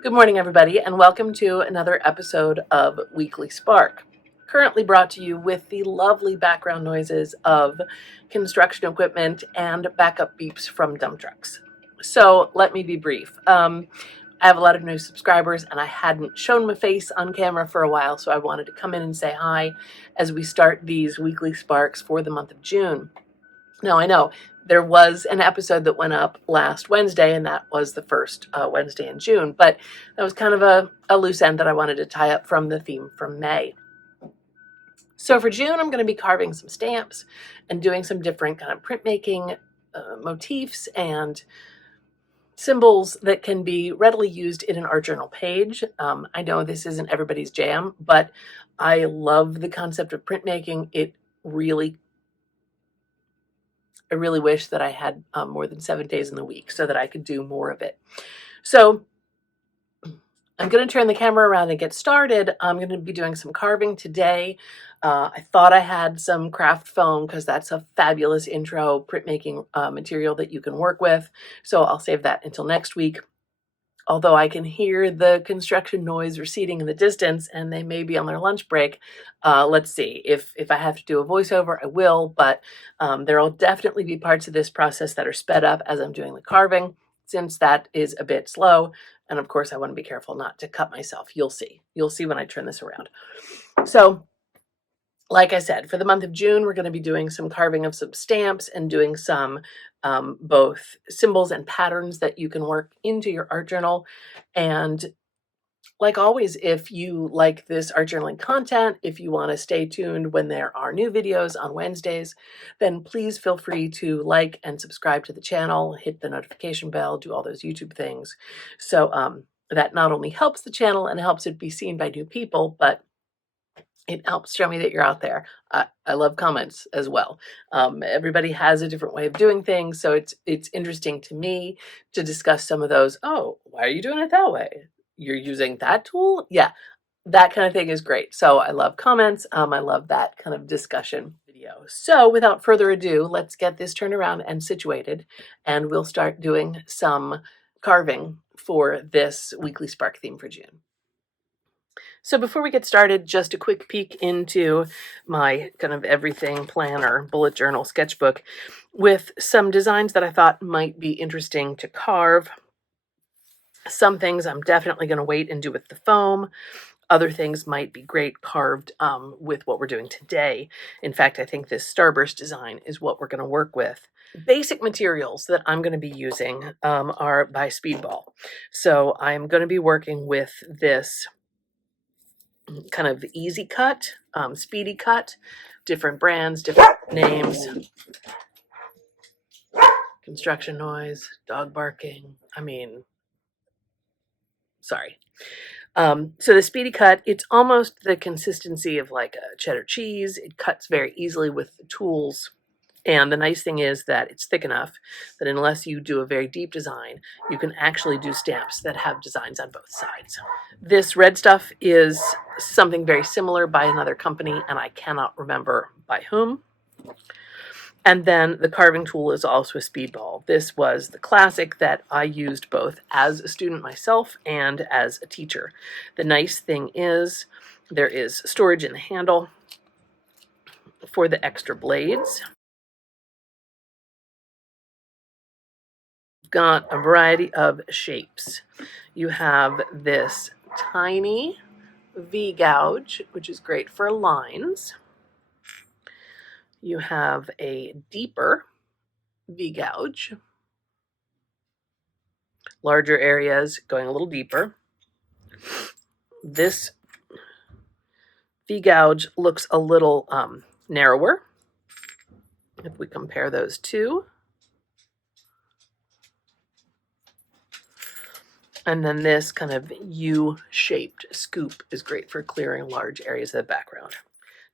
Good morning, everybody, and welcome to another episode of Weekly Spark. Currently brought to you with the lovely background noises of construction equipment and backup beeps from dump trucks. So let me be brief. I have a lot of new subscribers, and I hadn't shown my face on camera for a while, so I wanted to come in and say hi as we start these weekly sparks for the month of June. Now, I know there was an episode that went up last Wednesday, and that was the first Wednesday in June, but that was kind of a loose end that I wanted to tie up from the theme from May. So for June, I'm going to be carving some stamps and doing some different kind of printmaking motifs and symbols that can be readily used in an art journal page. I know this isn't everybody's jam, but I love the concept of printmaking. I really wish that I had more than 7 days in the week so that I could do more of it. So I'm going to turn the camera around and get started. I'm going to be doing some carving today. I thought I had some craft foam because that's a fabulous intro printmaking material that you can work with. So I'll save that until next week. Although I can hear the construction noise receding in the distance and they may be on their lunch break. Let's see, if I have to do a voiceover, I will, but there will definitely be parts of this process that are sped up as I'm doing the carving, since that is a bit slow. And of course, I want to be careful not to cut myself. You'll see when I turn this around. So, like I said, for the month of June, we're going to be doing some carving of some stamps and doing some both symbols and patterns that you can work into your art journal. And like always, if you like this art journaling content, if you want to stay tuned when there are new videos on Wednesdays, then please feel free to like and subscribe to the channel, hit the notification bell, do all those YouTube things. So that not only helps the channel and helps it be seen by new people, but it helps show me that you're out there. I love comments as well. Everybody has a different way of doing things, so it's interesting to me to discuss some of those. Oh, why are you doing it that way? You're using that tool? Yeah, that kind of thing is great. So I love comments. I love that kind of discussion video. So without further ado, let's get this turned around and situated, and we'll start doing some carving for this weekly spark theme for June. So before we get started, just a quick peek into my kind of everything planner, bullet journal, sketchbook with some designs that I thought might be interesting to carve. Some things I'm definitely going to wait and do with the foam. Other things might be great carved with what we're doing today. In fact, I think this starburst design is what we're going to work with. Basic materials that I'm going to be using are by Speedball. So I'm going to be working with this kind of easy cut, speedy cut, different brands, different names. Construction noise, dog barking. Sorry. So the speedy cut, it's almost the consistency of like a cheddar cheese. It cuts very easily with the tools. And the nice thing is that it's thick enough that unless you do a very deep design, you can actually do stamps that have designs on both sides. This red stuff is something very similar by another company, and I cannot remember by whom. And then the carving tool is also a Speedball. This was the classic that I used both as a student myself and as a teacher. The nice thing is there is storage in the handle for the extra blades. Got a variety of shapes. You have this tiny V gouge, which is great for lines. You have a deeper V gouge, larger areas going a little deeper. This V gouge looks a little narrower if we compare those two. And then this kind of U-shaped scoop is great for clearing large areas of the background.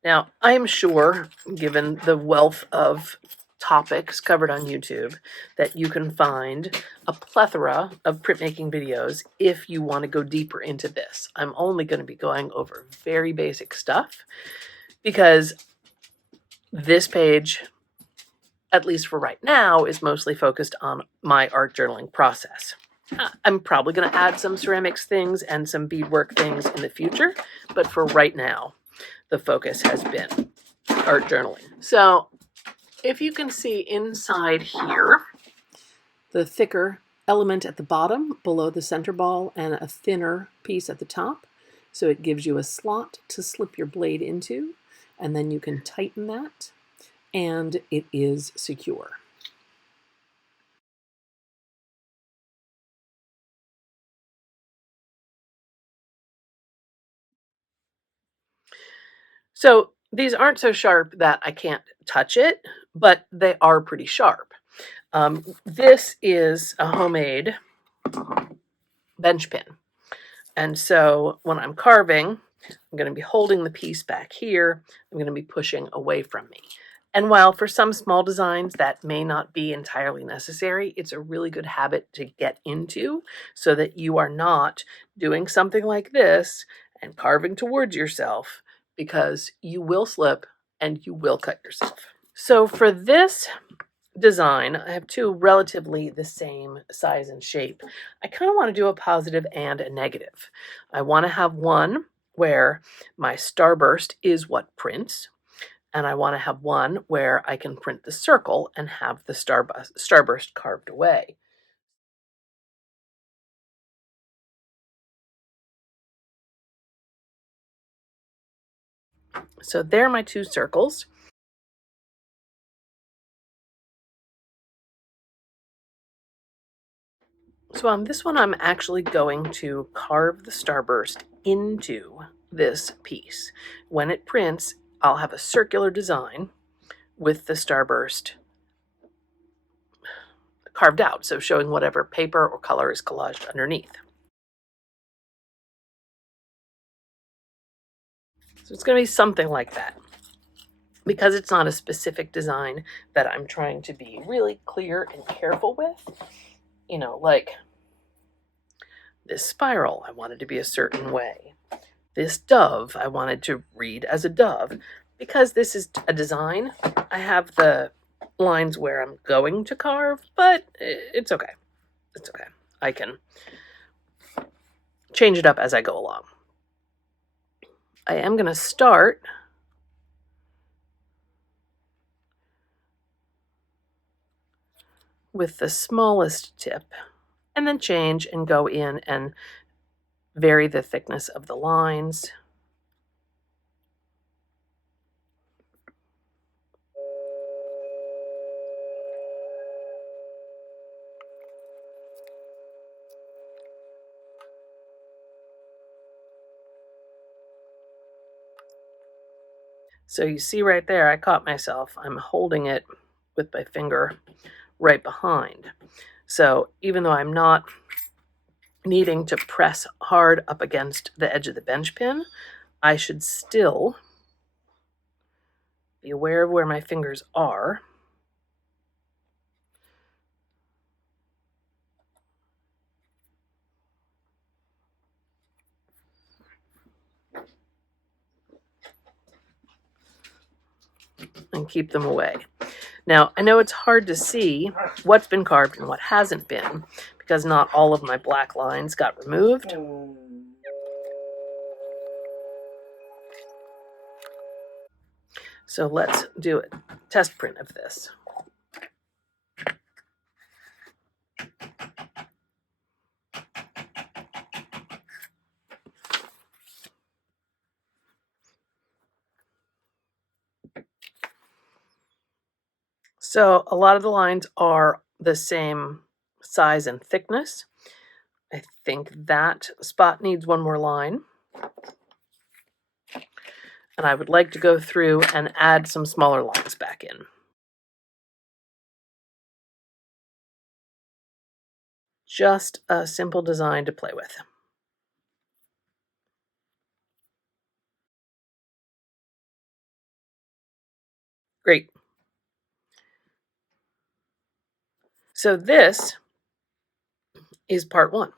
Now, I am sure, given the wealth of topics covered on YouTube, that you can find a plethora of printmaking videos if you want to go deeper into this. I'm only going to be going over very basic stuff because this page, at least for right now, is mostly focused on my art journaling process. I'm probably going to add some ceramics things and some beadwork things in the future, but for right now, the focus has been art journaling. So if you can see inside here, the thicker element at the bottom below the center ball and a thinner piece at the top. So it gives you a slot to slip your blade into, and then you can tighten that, and it is secure. So these aren't so sharp that I can't touch it, but they are pretty sharp. This is a homemade bench pin. And so when I'm carving, I'm going to be holding the piece back here. I'm going to be pushing away from me. And while for some small designs that may not be entirely necessary, it's a really good habit to get into so that you are not doing something like this and carving towards yourself, because you will slip and you will cut yourself. So for this design, I have two relatively the same size and shape. I kind of want to do a positive and a negative. I want to have one where my starburst is what prints, and I want to have one where I can print the circle and have the starburst carved away. So there are my two circles. So on this one, I'm actually going to carve the starburst into this piece. When it prints, I'll have a circular design with the starburst carved out, so showing whatever paper or color is collaged underneath. So it's going to be something like that. Because it's not a specific design that I'm trying to be really clear and careful with, you know, like this spiral, I wanted to be a certain way. This dove, I wanted to read as a dove. Because this is a design, I have the lines where I'm going to carve, but it's okay. It's okay. I can change it up as I go along. I am going to start with the smallest tip and then change and go in and vary the thickness of the lines. So you see right there, I caught myself. I'm holding it with my finger right behind. So even though I'm not needing to press hard up against the edge of the bench pin, I should still be aware of where my fingers are. And keep them away. Now, I know it's hard to see what's been carved and what hasn't been, because not all of my black lines got removed. So let's do a test print of this. So a lot of the lines are the same size and thickness. I think that spot needs one more line. And I would like to go through and add some smaller lines back in. Just a simple design to play with. Great. So this is part one.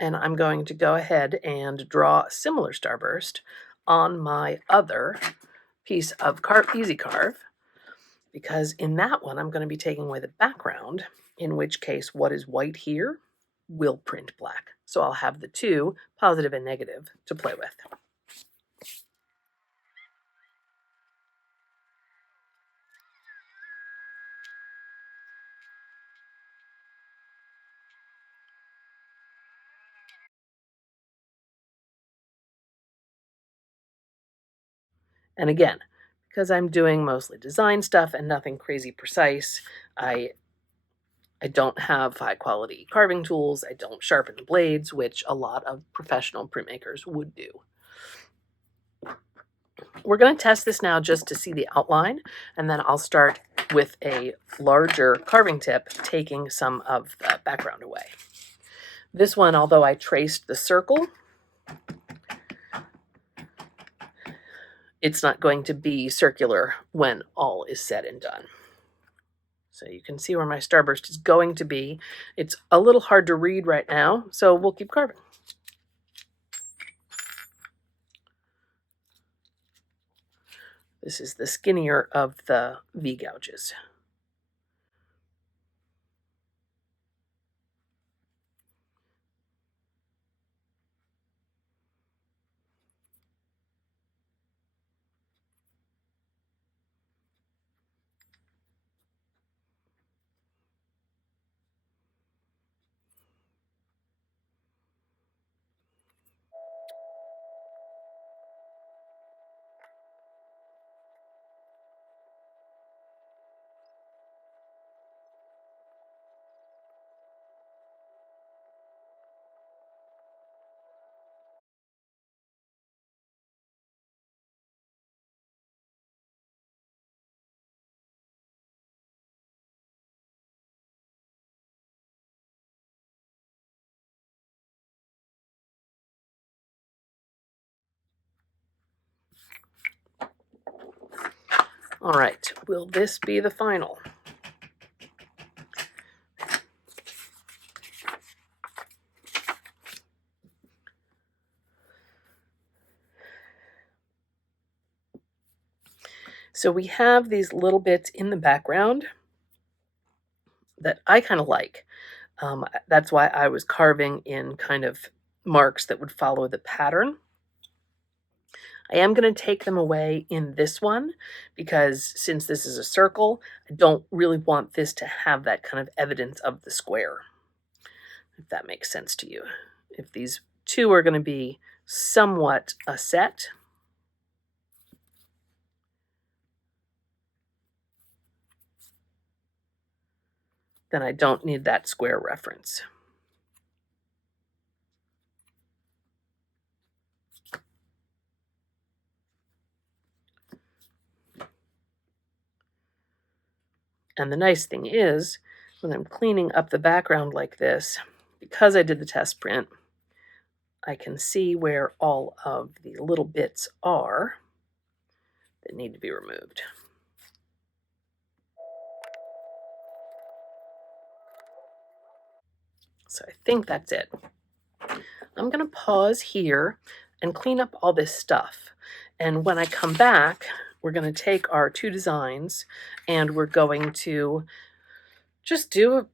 And I'm going to go ahead and draw a similar starburst on my other piece of Easy Carve, because in that one I'm going to be taking away the background, in which case what is white here will print black. So I'll have the two, positive and negative, to play with. And again, because I'm doing mostly design stuff and nothing crazy precise, I don't have high quality carving tools. I don't sharpen the blades, which a lot of professional printmakers would do. We're going to test this now just to see the outline, and then I'll start with a larger carving tip, taking some of the background away. This one, although I traced the circle, it's not going to be circular when all is said and done. So you can see where my starburst is going to be. It's a little hard to read right now, so we'll keep carving. This is the skinnier of the V-gouges. All right, will this be the final? So we have these little bits in the background that I kind of like. That's why I was carving in kind of marks that would follow the pattern. I am going to take them away in this one because since this is a circle, I don't really want this to have that kind of evidence of the square, if that makes sense to you. If these two are going to be somewhat a set, then I don't need that square reference. And the nice thing is, when I'm cleaning up the background like this, because I did the test print, I can see where all of the little bits are that need to be removed. So I think that's it. I'm going to pause here and clean up all this stuff. And when I come back, we're going to take our two designs and we're going to just do a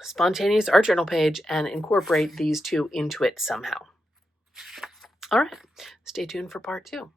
spontaneous art journal page and incorporate these two into it somehow. All right, stay tuned for part 2.